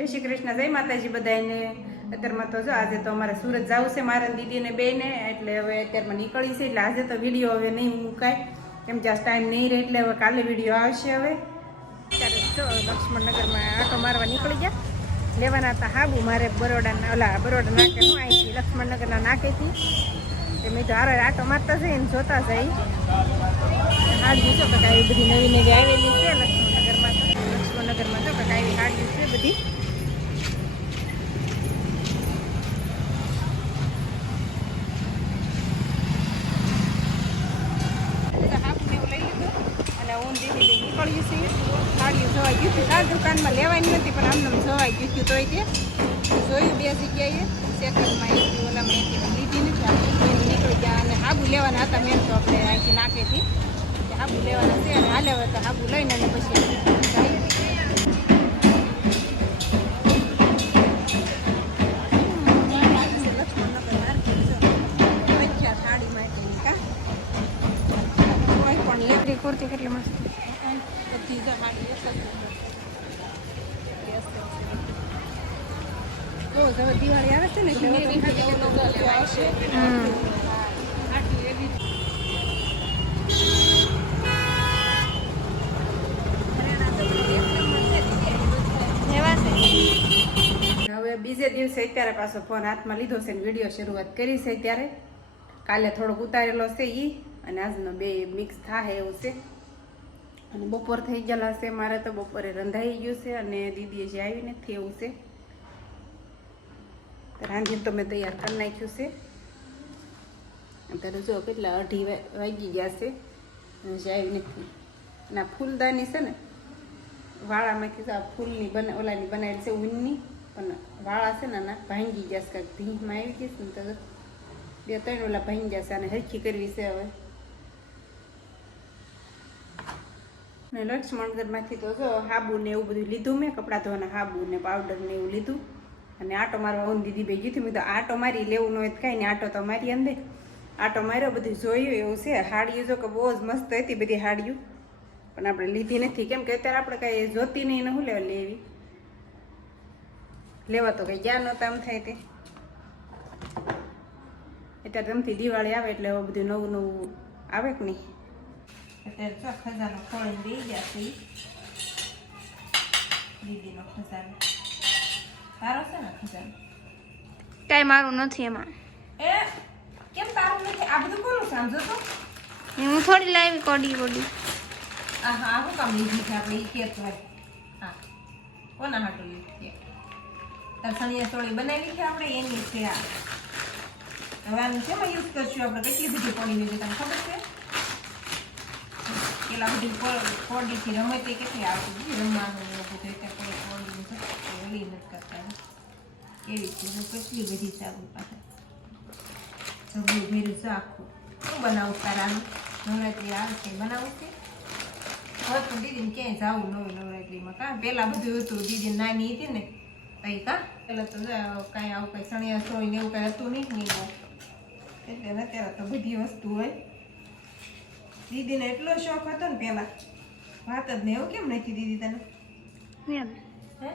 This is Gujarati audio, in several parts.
જય શ્રી કૃષ્ણ, જય માતાજી બધાને અત્યારમાં તો જો, આજે તો અમારે સુરત જવું છે મારા દીદીને બેને એટલે હવે અત્યારમાં નીકળી છે, એટલે આજે તો વીડિયો હવે નહીં મુકાય. કેમ કે ટાઈમ નહીં રહે, એટલે હવે કાલે વીડિયો આવશે હવે. ત્યારે જો, લક્ષ્મણનગરમાં આટો મારવા નીકળી ગયા. લેવાના હતા હાબુ મારે બરોડાના ઓલા બરોડા નાકે હું અહીંથી લક્ષ્મણનગરના નાકેથી તે મેં તો હારે, આટો મારતા જઈને જોતા જઈ હાલ જો, કાંઈ આવી બધી નવી નવી આવેલી છે, લક્ષ્મણનગરમાં તો. લક્ષ્મણનગરમાં જો કાંઈ આવી છે બધી એટલે હાફને એવું લઈ લીધું અને હું દીદી બે નીકળ્યું છે સાડીઓ જોવાઈ ગયું હતું લેવાની નથી, પણ આમને આમ જોવાઈ ગયું હતું તોય તે જોયું બે જગ્યાએ, સેકન્ડમાં એક ઓલામાં એક લીધી નથી. આપણે નીકળી ગયા અને આબુ લેવાના હતા મેન તો આપણે અહીંથી નાખેથી. આબુ લેવાના છે, અને હાલે હવે તો આબુ લઈને અને પછી જઈએ. લક્ષ્મણનગર માર્કેટ છે. પ્રખ્યાત સાડી માટેની કા કોઈ પણ લેબરી કુર્તી કેટલી મસ્ત બધી જો સાડી એક જ નંબર. Yes, yes, yes. બહુ જ હવે દિવાળી આવે છે ને એટલે બીજે દિવસે અત્યારે પાછો ફોન હાથમાં લીધો છે ને વીડિયો શરૂઆત કરી છે ત્યારે. કાલે થોડોક ઉતારેલો છે ઈ અને આજનો બે મિક્સ થાય એવું છે. અને બપોર થઈ ગયેલા છે મારે તો બપોરે રંધાઈ ગયું છે અને દીદીએ જે આવી નથી એવું છે. રાંધીને તો મેં તૈયાર કરી નાખ્યું છે. અત્યારે જો કેટલા અઢી વાગી ગયા છે. જાય નથી. ના ફૂલદાની છે ને વાળામાંથી તો આ ફૂલની બના, ઓલાની બનાવેલી છે ઊનની. પણ વાળા છે ને ભાંગી ગયા છે, કાંઈક ભીંગમાં આવી ગઈ છે ને તો બે ત્રણ ઓલા ભાંગી ગયા છે અને હરખી કરવી છે હવે. લક્ષ્મણગરમાંથી તો જો હાબુ ને એવું બધું લીધું મેં, કપડાં ધોવાના હાબુ ને પાવડર ને એવું લીધું. અને આટો મારવા હું દીદી ભેગી થયું તો આટો મારી લેવું ન હોય કાંઈ નહીં, આટો તો મારી અંદર. આટો માર્યો, બધું જોયું એવું છે. હાડીઓ જો કે બહુ જ મસ્ત હતી બધી હાડીઓ પણ આપણે લીધી નથી. કેમ કે અત્યારે આપણે કાંઈ જોતી નહીં શું લેવા લેવી? લેવા તો કંઈ ગયા નહોતા આમ થાય તે. અત્યારે તમથી દિવાળી આવે એટલે હવે બધું નવું નવું આવે કે નહીં? અત્યારે જો ખજાનો ખોળીને લઈ ગયા છે દીદીનો ખજાનો. સારો છે ને ખજાનો કાંઈ મારું નથી એમાં. એ કેમ તારું નથી? આ બધું કોનું સમજો તો હું થોડી લાવી કોડી કોડી આ હા શું કામ લીધી છે આપણે? ઈ કેક વાળી હા. કોના હાટું લીધી કેક તાર સણિયા બનાવી છે આપણે? એની છે આ. હવે આનું શેમાં યુઝ કરશું આપણે? કેટલી બધી પડી છે તમને ખબર છે? પેલા બધું કોડીથી રમે તે કેટલી આવતી રમવાનું એવું બધું એટલે કોઈ કોડી નથી ઓલી નથી કરતા એવી ચીજો કેટલી બધી છે આપણી પાસે જબરું ભેરું છે આખું. શું બનાવું તારાનું? નવરાત્રી આવે છે, બનાવું છે? હવે તો દીદીને ક્યાંય જવું નવી નવરાત્રીમાં. કાં? પહેલાં બધું હતું. દીદી નાની હતી ને, તઈ કા? પહેલાં તો કાંઈ આવું કંઈ સણિયા સોય ને એવું કાંઈ હતું નહીં નહીં એટલે અત્યારે તો બધી વસ્તુ હોય. દીદીને એટલો શોખ હતો ને પેલા વાત જ ને એવું કેમ નથી દીદી તને? હે?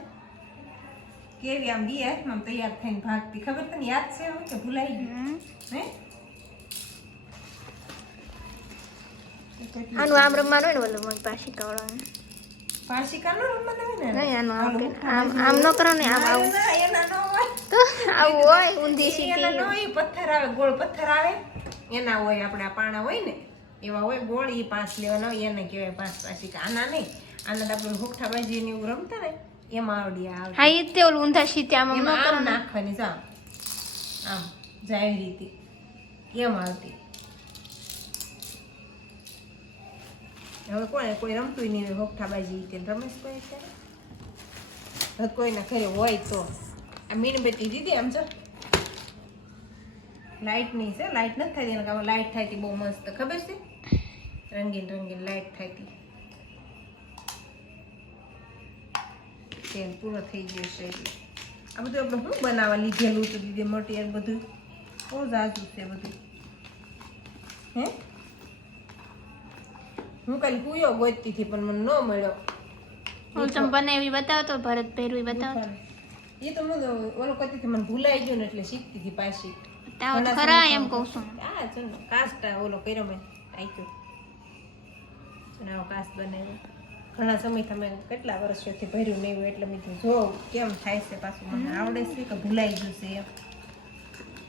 કેવી આમ દી હાથમાં તૈયાર થઈને ભાગતી ખબર તને યાદ છે એવું કે ભૂલાઈ ગયું હે? આનું આમ રમવાનું હોય ને બોલો મને પાછી કવડવાનું પાશિકાનો રમત હોય ને? નહીં આનું આમ આમ આમ ન કરો ને આમ આવું. એના નો હોય. તો આવું હોય ઊંધી એના નો હોય પથ્થર આવે ગોળ પથ્થર આવે. એના હોય આપણે આ પાણા હોય ને. એવા હોય ગોળ એ પાંચ લેવાના હોય એને કહેવાય પાંચ પાછી આના નહીં આના આપણે હુકઠા બાજી ને એવું રમતા ને એમાં આવડી આવે હા એ તે ઓલું ઊંધા આમ એમાં આમ નાખવાની જામ. આમ જાય રીતે. એમ આવતી. હવે કોને કોઈ રમતું નહીં હોય હોકઠાબાજી રીતે રમેશ કોઈ અત્યારે. કોઈના ઘરે હોય તો. આ મીણબત્તી દીધી આમ જો. લાઇટ નહીં છે લાઇટ નથી થતી એના કારણે લાઇટ થાય બહુ મસ્ત ખબર છે રંગીન રંગીન લાઇટ થાય તેલ પૂરો થઈ ગયો છે આ બધું આપણે શું બનાવવા લીધેલું હતું દીદી મટીરિયલ બધું બહુ ઝાઝું છે બધું હે? હું કાલે કુયો ગોતતી હતી પણ મને ન મળ્યો. હું તમે બનાવી બતાવો તો ભરત પહેરવી બતાવતો? એ તો મને ઓલો કરતી મને ભૂલાઈ ગયું ને એટલે શીખતી હતી પાછી. તાવ ખરા એમ કહું છું. આ જો કાસ્ટ ઓલો કર્યો મેં આઈક્યુ. આવો કાસ્ટ બનાવ્યો. ઘણા સમય તમે કેટલા વર્ષોથી ભર્યું નહીં હોય એટલે મેં જો કેમ થાય છે પાછું? મને આવડે છે કે ભૂલાઈ ગયું છે એમ?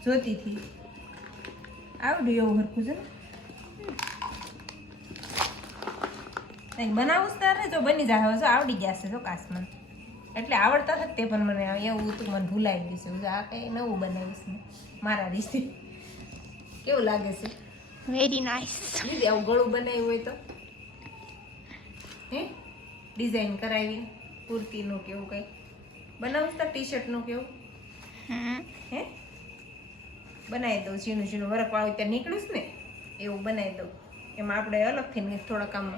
જોતી હતી. આવડ્યું એવું હરખું છે બનાવું તારે? તો બની જાય હવે આવડી ગયા છે જો કાસમાં એટલે આવડતા હતા તે પણ મને એવું હતું મને ભૂલાઈ ગયું છે. જો આ કંઈ નવું બનાવીશ ને મારા રીતે. કેવું લાગે છે? વેરી નાઇસ આવું ગળું બનાવ્યું હોય તો? હે? ડિઝાઇન કરાવી કુર્તીનું કેવું કંઈ? બનાવું તો ટી શર્ટનું કેવું હે? બનાવી દઉં ઝીણું ઝીણું વરખવાળું ત્યાં નીકળ્યું છે ને એવું બનાવી દઉં. એમાં આપણે અલગથી ને થોડાક આમ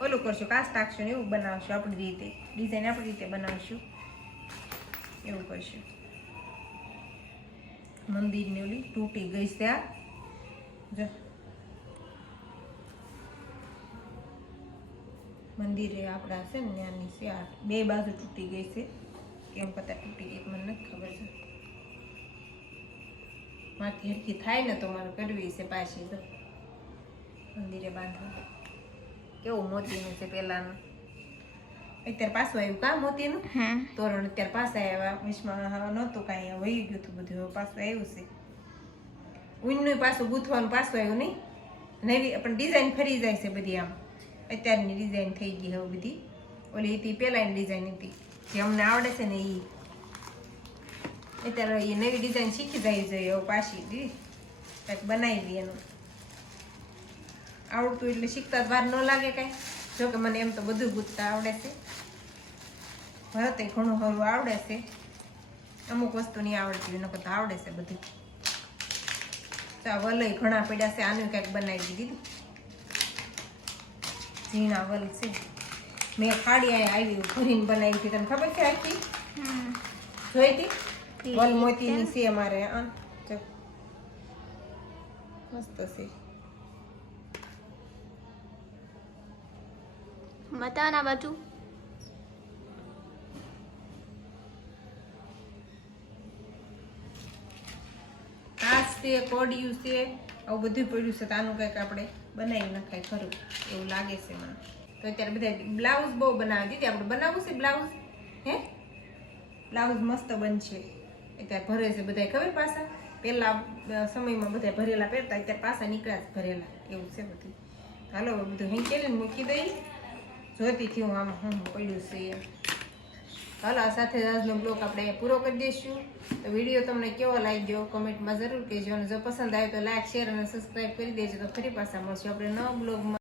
ઓલું કરશું કાસ્ટ ટાકશું એવું બનાવશું આપણી રીતે. ડિઝાઇન આપણી રીતે બનાવશું. એવું કરશું. મંદિરની ઓલી તૂટી ગઈ છે આ. જો. મંદિરે આપણા છે ને ત્યાંની છે આ. બે બાજુ તૂટી ગઈ છે. કેમ પતા તૂટી ગઈ મને નથી ખબર છે. માથી હરખી થાય ને તો મારે કરવી છે પાછી તો મંદિરે બાંધવા. કેવું મોતીનું છે પેલાનું? અત્યારે પાછું આવ્યું કા મોતીનું? તોરણ અત્યારે પાછા આવ્યા. વિશમાં હવે નહોતું કાંઈ વહી ગયું હતું બધું. પાછું આવ્યું છે. ઊનનું પાછું ગૂંથવાનું પાછું આવ્યું નહીં. નવી પણ ડિઝાઇન ફરી જાય છે બધી આમ. અત્યારની ડિઝાઇન થઈ ગઈ હવે બધી. ઓલી હતી પહેલાંની ડિઝાઇન હતી. જે અમને આવડે છે ને એ અત્યારે એ નવી ડિઝાઇન શીખી જાય જોઈએ હવે પાછી. કંઈક બનાવી એનું. આવડતું એટલે શીખતા વાર ન લાગે કાંઈ. જો કે મને એમ તો બધું ગૂંથતા આવડે છે. ભરતે ઘણું ખરું આવડે છે. અમુક વસ્તુ નહીં આવડતી નકર તો આવડે છે બધું. ચા વલય ઘણા પડ્યા છે આનું કંઈક બનાવી દીધું. ઝીણા વલ છે. મેં ખાડી આવી ભરીને બનાવી હતી તને ખબર છે આખી? જોઈ હતી? વલ મોતીની છે અમારે આ મસ્ત છે. બતાવો ના બાજુ. કાચ છે, કોડિયું છે, આવું બધું પડ્યું છે, તો આનું કંઈક આપણે બનાવી નખાય ખરું, એવું લાગે છે મને. તો અત્યારે બધા બ્લાઉઝ બહુ બનાવે. દીધી આપણે બનાવવું છે બ્લાઉઝ? હે? બ્લાઉઝ મસ્ત બનશે. અત્યારે ભરે છે બધા ખબર પાછા? પહેલાં સમયમાં બધા ભરેલા પહેરતા, અત્યારે પાછા નીકળ્યા ભરેલા. એવું છે બધું હાલો બધું હેંચેલીને મૂકી દઈ. જોતી થી હું આમાં હું પડ્યું છે. હાલો, આ સાથે આજનો બ્લોગ આપણે પૂરો કરી દઈશું. તો વીડિયો તમને કેવો લાગ્યો કોમેન્ટમાં જરૂર કહેજો અને જો પસંદ આવે તો લાઈક, શેર અને સબસ્ક્રાઈબ કરી દેજો. તો ફરી પાછા મળશું આપણે નવા બ્લોગમાં.